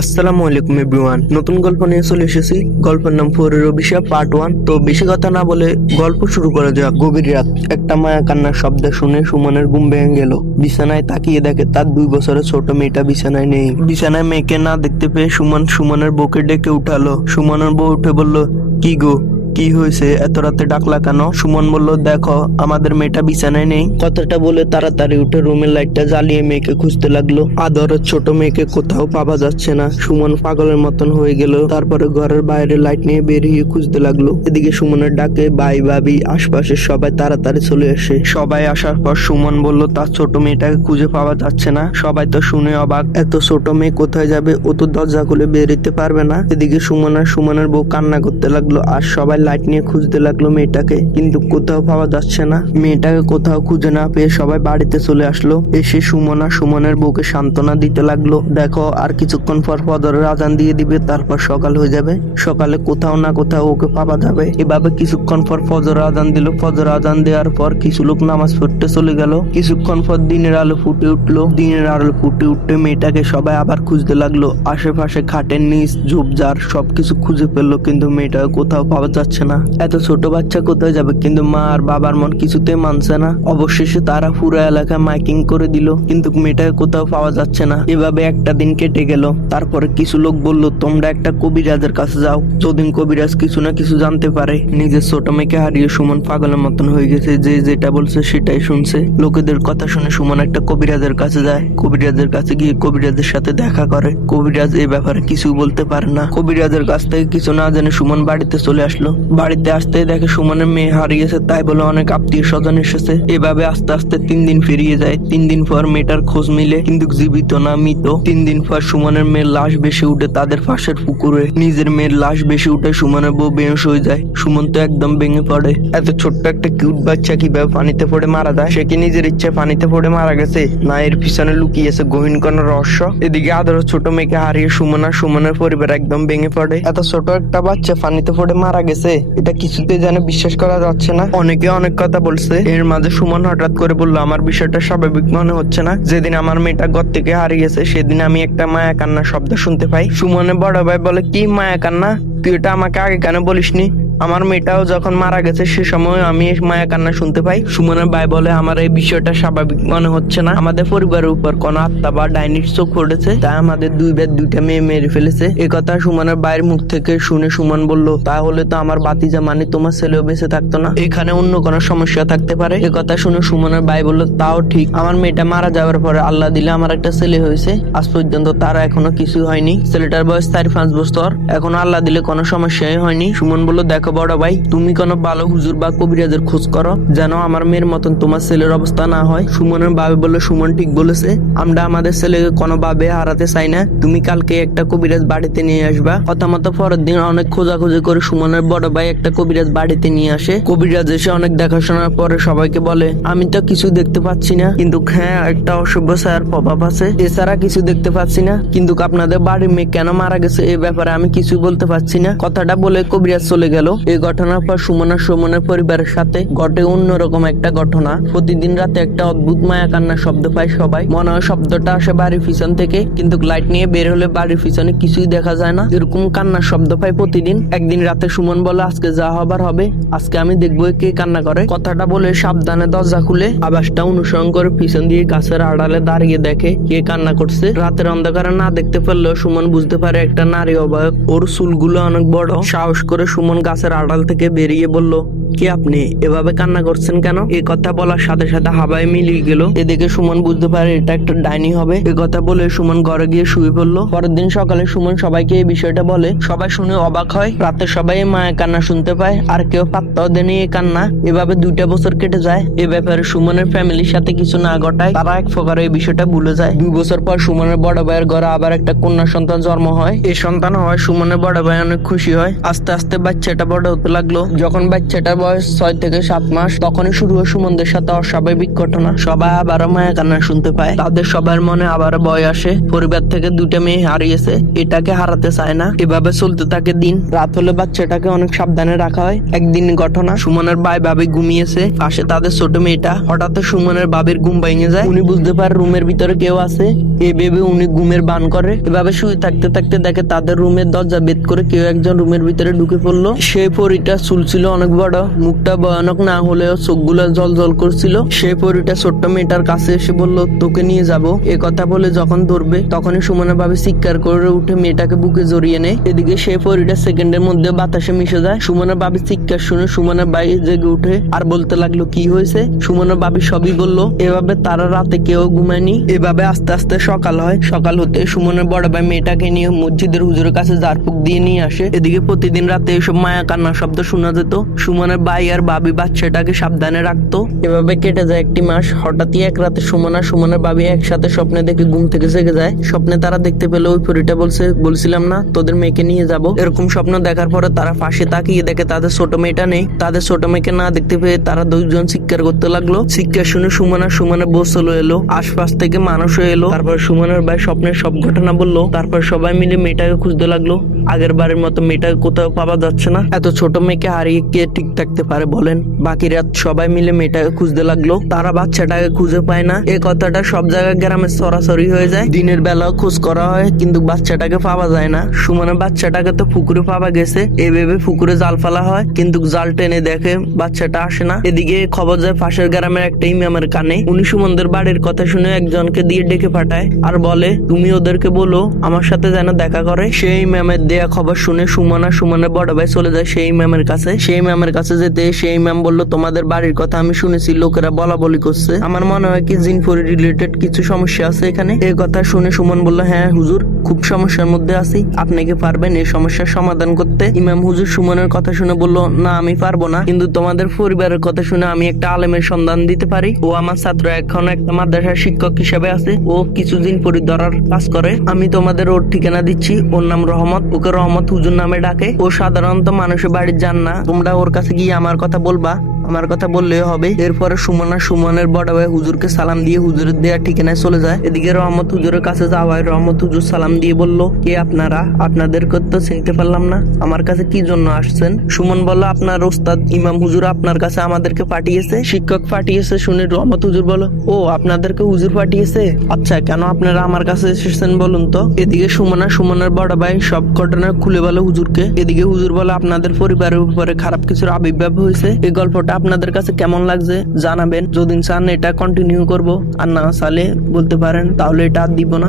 আসসালামু আলাইকুম এভরিওয়ান, নতুন গল্প নিয়ে চলে এসেছি। গল্পের নাম ফোরের অভিশাপ পার্ট 1। তো বেশি কথা না বলে গল্প শুরু করা যাক। গভীর রাত, একটা মায়া কান্নার শব্দ শুনে সুমনের ঘুম ভেঙে গেল। বিছানায় তাকিয়ে দেখে তার 2 বছরের ছোট মেয়েটা বিছানায় নেই। বিছানায় মেয়েকে না দেখতে পেয়ে সুমনের বউকে ডেকে উঠালো। সুমনের বউ উঠে বলল, কি গো, কি হয়েছে, এত রাতে ডাকলা কেন? সুমন বলল, দেখো আমাদের মেয়েটা বিছানায় নেই। কথাটা বলে তাড়াতাড়ি উঠে রুমের লাইটটা জ্বালিয়ে মেয়েকে খুঁজতে লাগলো। আদরের ছোট মেয়েকে কোথাও পাওয়া যাচ্ছে না। সুমন পাগলের মতন হয়ে গেল। তারপরে ঘরের বাইরে লাইট নিয়ে বেরিয়ে খুঁজতে লাগলো। এদিকে সুমনের ডাকে ভাই ভাবি আশপাশের সবাই তাড়াতাড়ি চলে আসে। সবাই আসার পর সুমন বলল, তার ছোট মেয়েটাকে খুঁজে পাওয়া যাচ্ছে না। সবাই তো শুনে অবাক, এত ছোট মেয়ে কোথায় যাবে? ও তো দরজা খুলে বেরোতে পারবে না। এদিকে সুমনের বউ কান্না করতে লাগলো আর সবাই লাইট নিয়ে খুঁজতে লাগলো মেয়েটাকে, কিন্তু কোথাও পাওয়া যাচ্ছে না। মেয়েটাকে কোথাও খুঁজে না পেয়ে সবাই বাড়িতে চলে আসলো। এসে সুমনের বউকে সান্ত্বনা দিতে লাগলো, দেখো আর কিছুক্ষণ পর ফজরের আজান দিয়ে দিবে, তারপর সকাল হয়ে যাবে। সকালে কোথাও না কোথাও ওকে পাওয়া যাবে। এভাবে কিছুক্ষণ পর ফজরের আজান দিল। ফজরের আজান দেওয়ার পর কিছু লোক নামাজ পড়তে চলে গেল। কিছুক্ষণ পর দিনের আলো ফুটে উঠলো। দিনের আলো ফুটে উঠতে মেয়েটাকে সবাই আবার খুঁজতে লাগলো। আশেপাশে খাটের নিচ ঝোপঝাড় সবকিছু খুঁজে ফেললো, কিন্তু মেয়েটাকে কোথাও পাওয়া যাচ্ছে না। এত ছোট বাচ্চা কোথায় যাবে? কিন্তু মা আর বাবার মন কিছুতেই মানছে না। অবশেষে তারা পুরো এলাকায় মাইকিং করে দিল, কিন্তু মেয়েটাকে কোথাও পাওয়া যাচ্ছে না। এভাবে একটা দিন কেটে গেল। তারপরে কিছু লোক বলল, তোমরা একটা কবিরাজের কাছে যাও, যদি কবিরাজ কিছু না কিছু জানতে পারে। নিজের ছোট মেয়েকে হারিয়ে সুমন পাগলের মতন হয়ে গেছে। যে যেটা বলছে সেটাই শুনছে। লোকেদের কথা শুনে সুমন একটা কবিরাজের কাছে যায়। কবিরাজের কাছে গিয়ে কবিরাজের সাথে দেখা করে। কবিরাজ এই ব্যাপারে কিছু বলতে পারে না। কবিরাজের কাছ থেকে কিছু না জেনে সুমন বাড়িতে চলে আসলো। বাড়িতে আসতে দেখে সুমনের মেয়ে হারিয়েছে, তাই বলে অনেক আত্মীয় স্বজন এসেছে। এভাবে আস্তে আস্তে 3 দিন পেরিয়ে যায়। 3 দিন পর মেয়েটার খোঁজ মিলে, কিন্তু জীবিত না, মৃত। 3 দিন পর সুমনের মেয়ের লাশ ভেসে উঠে তাদের পাশের পুকুরে। নিজের মেয়ের লাশ ভেসে উঠে সুমনের বউ বেহুশ হয়ে যায়। সুমন তো একদম ভেঙে পড়ে। এত ছোট্ট একটা কিউট বাচ্চা কিভাবে পানিতে পড়ে মারা যায়? সে কি নিজের ইচ্ছে পানিতে পড়ে মারা গেছে, না এর পিছনে লুকিয়েছে গহীন কোনো রহস্য? এদিকে আদরের ছোট মেয়েকে হারিয়ে সুমনের পরিবার একদম ভেঙে পড়ে। এত ছোট একটা বাচ্চা পানিতে পড়ে মারা গেছে, এটা কিছুতে যেন বিশ্বাস করা যাচ্ছে না। অনেকে অনেক কথা বলছে। এর মাঝে সুমন হঠাৎ করে বলল, আমার বিষয়টা স্বাভাবিক মনে হচ্ছে না। যেদিন আমার মেয়েটা ঘর থেকে হারিয়েছে সেদিন আমি একটা মায়া কান্নার শব্দ শুনতে পাই। সুমনের বড় ভাই বলে, কি মায়া কান্না? তুই এটা আমাকে আগে কেন বলিসনি? আমার মেয়েটাও যখন মারা গেছে সে সময় আমি মায়া কান্না শুনতে পাই। সুমনের ভাই বলে, আমার এই বিষয়টা স্বাভাবিক মনে হচ্ছে না। আমাদের পরিবারের উপর কোন আত্মা বা ডাইনির চোখ পড়েছে, তাই আমাদের 2 ভাই 2টা মেয়ে মেরে ফেলেছে। এই কথা সুমনের ভাইয়ের মুখ থেকে শুনে সুমন বলল, তাহলে তো আমার বাতিজা মানে তোমার ছেলেও বেঁচে থাকতো না, এখানে অন্য কোনো সমস্যা থাকতে পারে। এই কথা শুনে সুমনের ভাই বলল, তাও ঠিক, আমার মেয়েটা মারা যাওয়ার পরে আল্লাহ দিলে আমার একটা ছেলে হয়েছে। আজ পর্যন্ত তার এখনো কিছু হয়নি। ছেলেটার বয়স 4-5 বছর, এখনো আল্লাহ দিলে কোনো সমস্যাই হয়নি। সুমন বলল, দেখো বড় ভাই, তুমি কোনো ভালো হুজুর বা কবিরাজের খোঁজ করো, যেন আমার মেয়ের মতন তোমার ছেলের অবস্থা না হয়। সুমনের ভাবে বলল, সুমন ঠিক বলেছে, আমরা আমাদের ছেলেকে কোনো ভাবে হারাতে চাই না। তুমি কালকে একটা কবিরাজ বাড়িতে নিয়ে আসবা। কথা মতো পরের দিন অনেক খোঁজাখুঁজি করে সুমনের বড় ভাই একটা কবিরাজ বাড়িতে নিয়ে আসে। কবিরাজ এসে অনেক দেখাশোনার পরে সবাইকে বলে, আমি তো কিছু দেখতে পাচ্ছি না, কিন্তু হ্যাঁ একটা অশুভ ছায়ার প্রভাব আছে, এছাড়া কিছু দেখতে পাচ্ছি না। কিন্তু আপনাদের বাড়ির মেয়ে কেন মারা গেছে এই ব্যাপারে আমি কিছু বলতে পারছি না। কথাটা বলে কবিরাজ চলে গেল। এই ঘটনার পর সুমনের পরিবারের সাথে ঘটে অন্যরকম একটা ঘটনা। প্রতিদিন রাতে একটা অদ্ভুত মায়া কান্নার শব্দ পায় সবাই। মনে হয় শব্দটা আসে বাড়ির পিছন থেকে, কিন্তু লাইট নিয়ে বের হলে বাড়ির পিছনে কিছুই দেখা যায় না। এরকম কান্নার শব্দ পায় প্রতিদিন। একদিন রাতে সুমন বলে, আজকে যা হবার হবে, আজকে আমি দেখবো কে কান্না করে। কথাটা বলে সাবধানে দরজা খুলে আবাসটা অনুসরণ করে পিছন দিয়ে গাছের আড়ালে দাঁড়িয়ে দেখে কে কান্না করছে। রাতের অন্ধকারে না দেখতে পারলেও সুমন বুঝতে পারে একটা নারী অবয়ব। ওর চুলগুলো অনেক বড়। সাহস করে সুমন গাছের আড়াল থেকে বেরিয়ে বলল, কি আপনি এভাবে কান্না করছেন কেন? এই কথা বলার সাথে সাথে হাওয়ায় মিলিয়ে গেল। এদিকে সুমন বুঝতে পারে এটা একটা ডাইনি হবে। এই কথা বলে সুমন ঘরে গিয়ে শুয়ে পড়লো। পরের দিন সকালে সুমন সবাইকে এই বিষয়টা বলে। সবাই শুনে অবাক হয়। রাতে সবাই মায়ের কান্না শুনতে পায়, আর কেউ পাত্তাও দেয়নি এই কান্না। এভাবে 2টা বছর কেটে যায়। এ ব্যাপারে সুমনের ফ্যামিলির সাথে কিছু না ঘটায় তারা এক প্রকার এই বিষয়টা ভুলে যায়। 2 বছর পর সুমনের বড় ভাইয়ের ঘরে আবার একটা কন্যা সন্তান জন্ম হয়। এই সন্তান হয় সুমনের বড় ভাই অনেক খুশি হয়। আস্তে আস্তে বাচ্চাটা বড় হতে লাগলো। যখন বাচ্চাটার বয়স 6 থেকে 7 মাস। তখনই শুরু হয় সুমনদের সাথে অস্বাভাবিক ঘটনা। সবাই আবারও মায়া কান্না শুনতে পায়। তাদের সবার মনে আবার ভয় আসে। পরিবার থেকে 2টা মেয়ে হারিয়েছে, এটাকে হারাতে চায় না। এভাবে চলতে থাকে দিন। রাত হলে বাচ্চাটাকে অনেক সাবধানে রাখা হয়। একদিন ঘটনা, সুমনের ভাবি ঘুমিয়েছে, পাশে তাদের ছোট মেয়েটা। হঠাৎ সুমনের ভাবির ঘুম ভেঙে যায়। উনি বুঝতে পারে রুমের ভিতরে কেউ আছে। এই ভেবে উনি ঘুমের বান করে। এভাবে শুয়ে থাকতে থাকতে দেখে তাদের রুমের দরজা ভেদ করে কেউ একজন রুমের ভিতরে ঢুকে পড়লো। সেই পরীটা চুল ছিল অনেক বড়, মুখটা ভয়ানক না হলেও চোখগুলো জল জল করছিল। সেই পরীটা ছোট্ট মেয়েটার কাছে এসে বলল, তোকে নিয়ে যাব। এ কথা বলে যখন ধরবে তখনই সুমনের ভাবি চিৎকার করে উঠে মেয়েটাকে বুকে জড়িয়ে নেয়। এদিকে সেই পরীটা সেকেন্ডের মধ্যে বাতাসে মিশে যায়। সুমনের ভাবি চিৎকার শুনে সুমনের ভাই জেগে উঠে আর বলতে লাগলো, কি হয়েছে? সুমনের ভাবি সবই বলল। এভাবে তারা রাতে কেউ ঘুমায়নি। এভাবে আস্তে আস্তে সকাল হয়। সকাল হতে সুমনের বড় ভাই মেয়েটাকে নিয়ে মসজিদের হুজুরের কাছে ঝাড়ফুঁক দিয়ে নিয়ে আসে। এদিকে প্রতিদিন রাতে এসব মায়া কান্নার শব্দ শোনা যেত। সুমনের ভাই আর ভাবি বাচ্চাটাকে সাবধানে রাখতো। এভাবে কেটে যায় 1টি মাস। হঠাৎই এক রাতে সুমন আর সুমনের ভাবি একসাথে স্বপ্নে দেখে ঘুম থেকে জেগে যায়। স্বপ্নে তারা দেখতে পেল ওই পরীটা বলছিলাম না তোদের মেয়েকে নিয়ে যাব। এরকম স্বপ্ন দেখার পরে তারা পাশে তাকিয়ে দেখে তাদের ছোট মেয়েটা নেই। তাদের ছোট মেয়েকে না দেখতে পেয়ে তারা 2জন চিৎকার করতে লাগলো। চিৎকার শুনে সুমন আর সুমনের বউ চলে এলো। আশপাশ থেকে মানুষও এলো। তারপর সুমনের ভাই স্বপ্নের সব ঘটনা বললো। তারপর সবাই মিলে মেয়েটাকে খুঁজতে লাগলো। আগের বারের মতো মেয়েটাকে কোথাও পাওয়া যাচ্ছে না। এত ছোট মেয়েকে হারিয়ে কে ঠিক থাকতে পারে বলেন? বাকি রাত সবাই মিলে মেয়েটাকে খুঁজতে লাগলো। তারা বাচ্চাটাকে খুঁজে পায় না। এই কথাটা সব জায়গায় গ্রামে সরাসরি হয়ে যায়। দিনের বেলাও খোঁজ করা হয় কিন্তু বাচ্চাটাকে পাওয়া যায় না। সুমনের বাচ্চাটাকে তো পুকুরে পাওয়া গেছে। এভাবে পুকুরে জাল ফেলা হয় কিন্তু জাল টেনে দেখে বাচ্চাটা আসে না। এদিকে খবর যায় পাশের গ্রামের একটা ইমামের কানে। উনি সুমনদের বাড়ির কথা শুনে একজনকে দিয়ে ডেকে পাঠায় আর বলে, তুমি ওদেরকে বলো আমার সাথে যেন দেখা করে। সেই ইমামের দেয়া খবর শুনে সুমন আর সুমনের বড় ভাই চলে যায় সেই ইমামের কাছে। সেই ইমামের কাছে যেতে সেই ইমাম বলল, তোমাদের বাড়ির কথা আমি শুনেছি, লোকেরা বলা বলি করছে। আমার মনে হয় কি জিনপুরি রিলেটেড কিছু সমস্যা আছে এখানে। এই কথা শুনে সুমন বলল, হ্যাঁ হুজুর, খুব সমস্যার মধ্যে আছি। আপনি কি পারবেন এই সমস্যার সমাধান করতে? ইমাম হুজুর সুমনের কথা শুনে বলল, না আমি পারবো না, কিন্তু তোমাদের পরিবারের কথা শুনে আমি একটা আলেমের সন্ধান দিতে পারি। ও আমার ছাত্র, এখন একটা মাদ্রাসার শিক্ষক হিসেবে আছে। ও কিছু জিনপুরি ধরার কাজ করে। আমি তোমাদের ওর ঠিকানা দিচ্ছি। ওর নাম রহমত। ওকে রহমত হুজুর নামে ডাকে। ও সাধারণত মানুষের বাড়ি যান না। তোমরা ওর কাছে গিয়ে আমার কথা বলবা, আমার কথা বললেই হবে। এরপরে সুমন আর সুমনের বড় ভাই হুজুরকে সালাম দিয়ে হুজুরের দেয়া ঠিকানায় চলে যায়। এদিকে রহমত হুজুরের কাছে যাওয়ায় রহমত হুজুর সালাম দিয়ে বলল, কে আপনারা? আপনাদেরকে তো চিনতে পারলাম না। আমার কাছে কি জন্য আসছেন? সুমন বলল, আপনার ওস্তাদ ইমাম হুজুর আপনার কাছে আমাদেরকে পাঠিয়েছে। শিক্ষক পাঠিয়েছে শুনে রহমত হুজুর বলো, ও আপনাদেরকে হুজুর পাঠিয়েছে? আচ্ছা, কেন আপনারা আমার কাছে এসেছেন বলুন তো। এদিকে সুমন আর সুমনের বড় ভাই সব ঘটনা খুলে বলে হুজুরকে। এদিকে হুজুর বলে, আপনাদের পরিবারের উপরে খারাপ কিছুর আবির্ভাব হয়েছে। এই গল্পটা আপনাদের কাছে কেমন লাগছে জানাবেন। যদি চান এটা কন্টিনিউ করব, আর না চাইলে বলতে পারেন, তাহলে এটা আর দিব না।